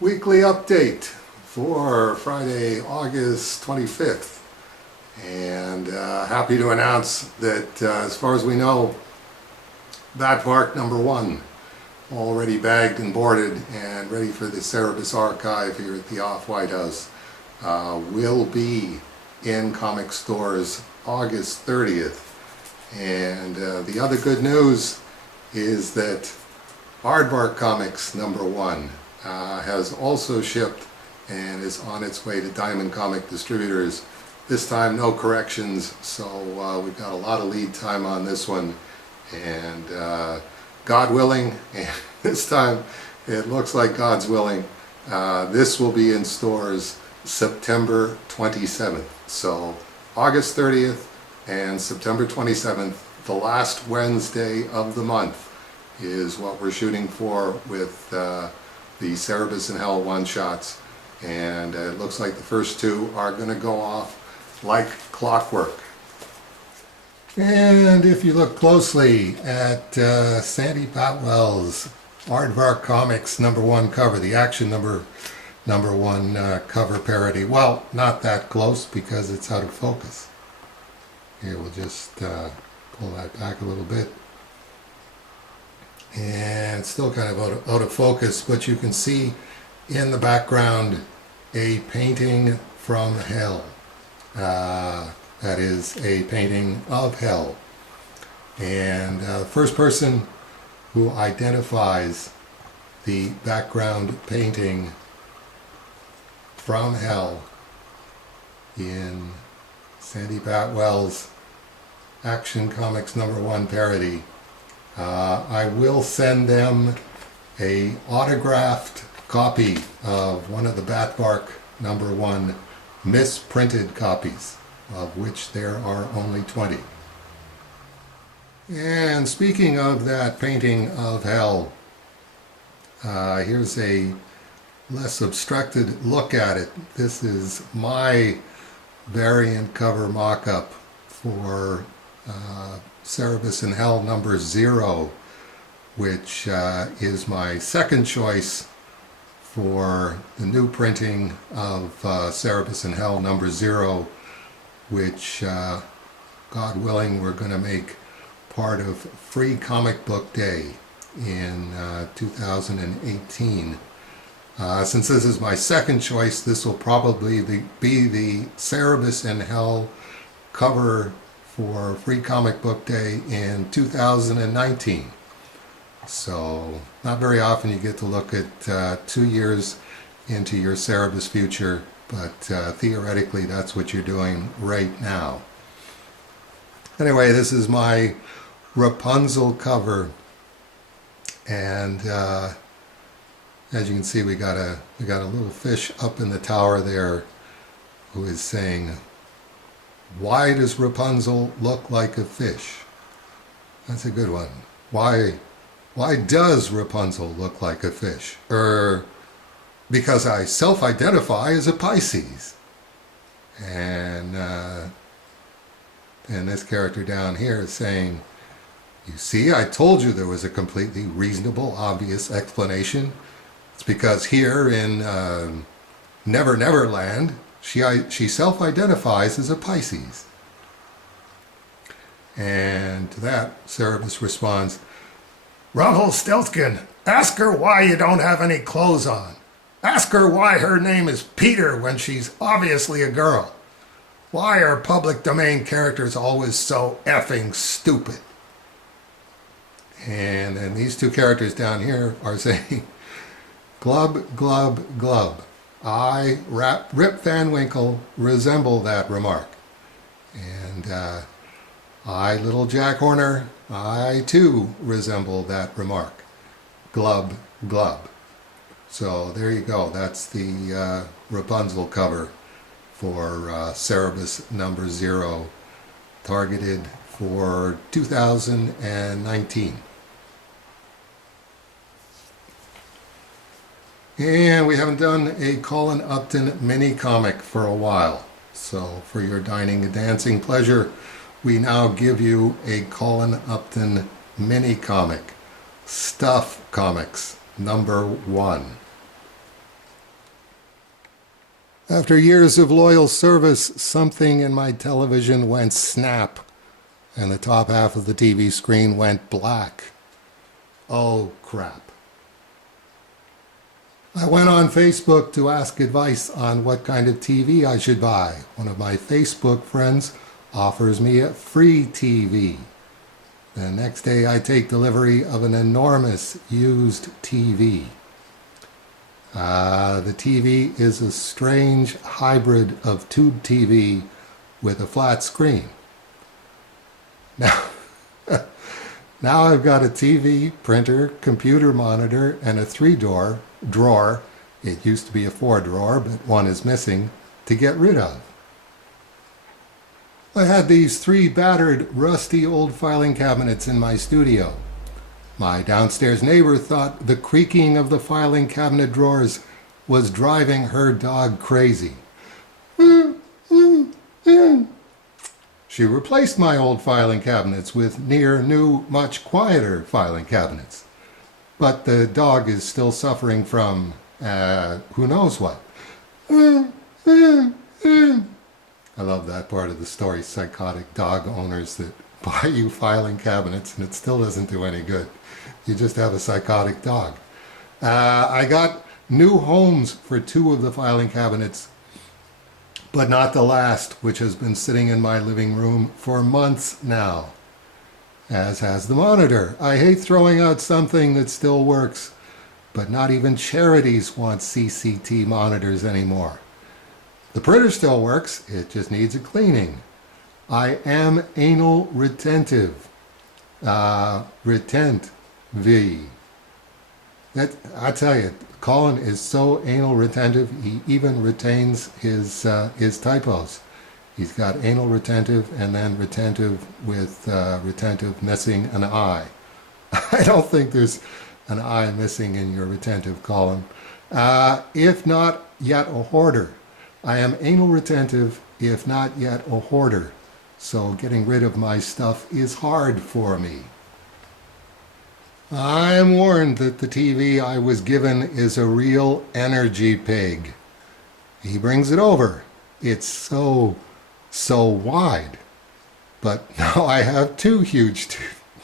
Weekly update for Friday, August 25th. And happy to announce that as far as we know, Batvark #1 already bagged and boarded and ready for the Cerebus archive here at the Off-White House. Will be in comic stores August 30th. And the other good news is that Batvark Comics #1 has also shipped and is on its way to Diamond Comic Distributors. This time no corrections, so we've got a lot of lead time on this one, and God willing, and this time it looks like God's willing, this will be in stores September 27th. So August 30th and September 27th, the last Wednesday of the month, is what we're shooting for with the Cerebus and Hell one-shots, and it looks like the first two are going to go off like clockwork. And if you look closely at Sandy Patwell's Aardvark Comics #1 cover, the Action #1 cover parody, well, not that close because it's out of focus. Here, we'll just pull that back a little bit. And it's still kind of out of focus, but you can see in the background a painting from hell. That is a painting of hell. And the first person who identifies the background painting from hell in Sandy Patwell's Action Comics #1 parody, I will send them a autographed copy of one of the Batvark #1 misprinted copies, of which there are only 20. And speaking of that painting of hell, here's a less obstructed look at it. This is my variant cover mock-up for Cerebus and Hell #0, which is my second choice for the new printing of Cerebus and Hell #0, which, God willing, we're going to make part of Free Comic Book Day in 2018. Since this is my second choice, this will probably be the Cerebus and Hell cover for Free Comic Book Day in 2019. So not very often you get to look at 2 years into your Cerebus future, but theoretically that's what you're doing right now. Anyway, this is my Rapunzel cover, and as you can see, we got a little fish up in the tower there who is saying, "Why does Rapunzel look like a fish?" That's a good one. Why does Rapunzel look like a fish? Because I self-identify as a Pisces. And this character down here is saying, "You see, I told you there was a completely reasonable, obvious explanation. It's because here in Never Never Land, she self-identifies as a Pisces." And to that, Cerebus responds, "Rumpelstiltskin, ask her why you don't have any clothes on. Ask her why her name is Peter when she's obviously a girl. Why are public domain characters always so effing stupid?" And then these two characters down here are saying, "Glub, glub, glub. I, Rip Van Winkle, resemble that remark. And I, Little Jack Horner, I too resemble that remark. Glub, glub." So there you go. That's the Rapunzel cover for Cerebus #0, targeted for 2019. And we haven't done a Colin Upton mini comic for a while. So for your dining and dancing pleasure, we now give you a Colin Upton mini comic, Stuff Comics #1. After years of loyal service, something in my television went snap, and the top half of the TV screen went black. Oh, crap. I went on Facebook to ask advice on what kind of TV I should buy. One of my Facebook friends offers me a free TV. The next day I take delivery of an enormous used TV. The TV is a strange hybrid of tube TV with a flat screen. Now, now I've got a TV, printer, computer monitor, and a 3-drawer, it used to be a 4-drawer, but one is missing, to get rid of. I had these 3 battered, rusty old filing cabinets in my studio. My downstairs neighbor thought the creaking of the filing cabinet drawers was driving her dog crazy. She replaced my old filing cabinets with near new, much quieter filing cabinets. But the dog is still suffering from, who knows what. I love that part of the story, psychotic dog owners that buy you filing cabinets and it still doesn't do any good. You just have a psychotic dog. I got new homes for 2 of the filing cabinets, but not the last, which has been sitting in my living room for months now, as has the monitor. I hate throwing out something that still works, but not even charities want CCT monitors anymore. The printer still works, it just needs a cleaning. I am anal retentive. Retent V. That, I tell you, Colin is so anal retentive, he even retains his typos. He's got anal retentive and then retentive with retentive missing an I. I don't think there's an I missing in your retentive, Colin. If not yet a hoarder. I am anal retentive, if not yet a hoarder. So getting rid of my stuff is hard for me. I am warned that the TV I was given is a real energy pig. He brings it over. It's so wide. But now I have 2 huge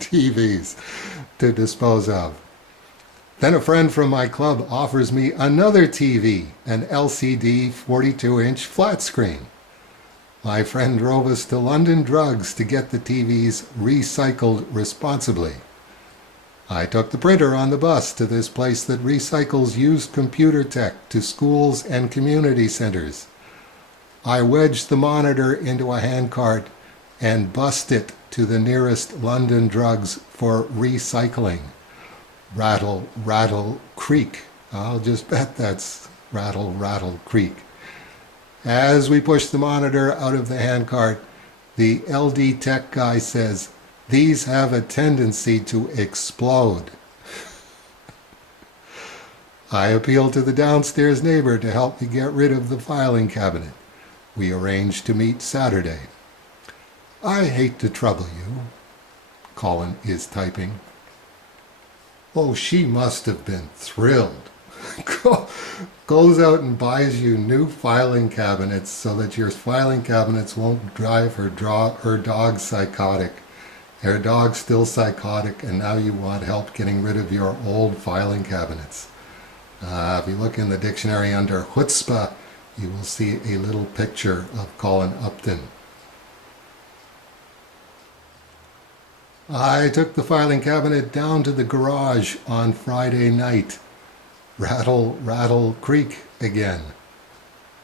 TVs to dispose of. Then a friend from my club offers me another TV, an LCD 42-inch flat screen. My friend drove us to London Drugs to get the TVs recycled responsibly. I took the printer on the bus to this place that recycles used computer tech to schools and community centers. I wedged the monitor into a handcart and bussed it to the nearest London Drugs for recycling. Rattle, rattle, creak. I'll just bet that's rattle, rattle, creak. As we push the monitor out of the handcart, the LD tech guy says, "These have a tendency to explode." I appealed to the downstairs neighbor to help me get rid of the filing cabinet. We arranged to meet Saturday. I hate to trouble you. Colin is typing. Oh, she must have been thrilled. Goes out and buys you new filing cabinets so that your filing cabinets won't drive her dog psychotic. Her dog's still psychotic, and now you want help getting rid of your old filing cabinets. If you look in the dictionary under chutzpah, you will see a little picture of Colin Upton. I took the filing cabinet down to the garage on Friday night. Rattle, rattle, creak again.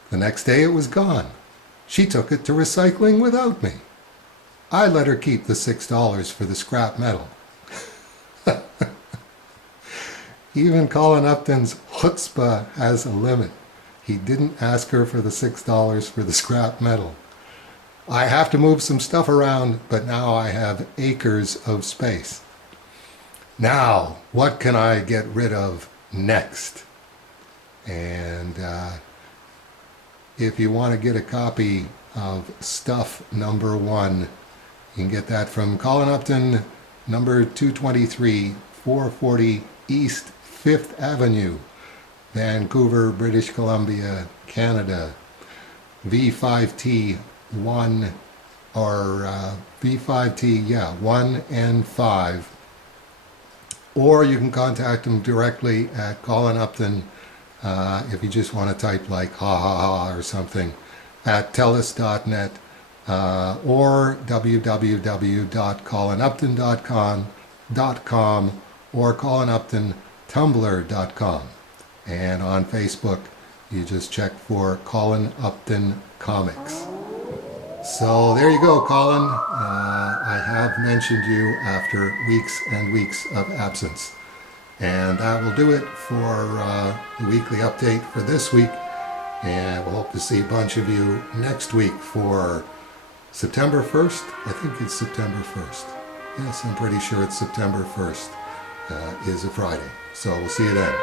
The next day it was gone. She took it to recycling without me. I let her keep the $6 for the scrap metal. Even Colin Upton's chutzpah has a limit. He didn't ask her for the $6 for the scrap metal. I have to move some stuff around, but now I have acres of space. Now, what can I get rid of next? And if you want to get a copy of Stuff Number 1, you can get that from Colin Upton, number 223, 440 East 5th Avenue, Vancouver, British Columbia, Canada, V5T1 or V5T, yeah, 1 and 5. Or you can contact him directly at Colin Upton if you just want to type like ha ha ha or something at telus.net or www.colinupton.com or colinuptontumblr.com. And on Facebook, you just check for Colin Upton Comics. So there you go, Colin. I have mentioned you after weeks and weeks of absence. And that will do it for the weekly update for this week. And we'll hope to see a bunch of you next week for September 1st. I think it's September 1st. Yes, I'm pretty sure it's September 1st is a Friday. So we'll see you then.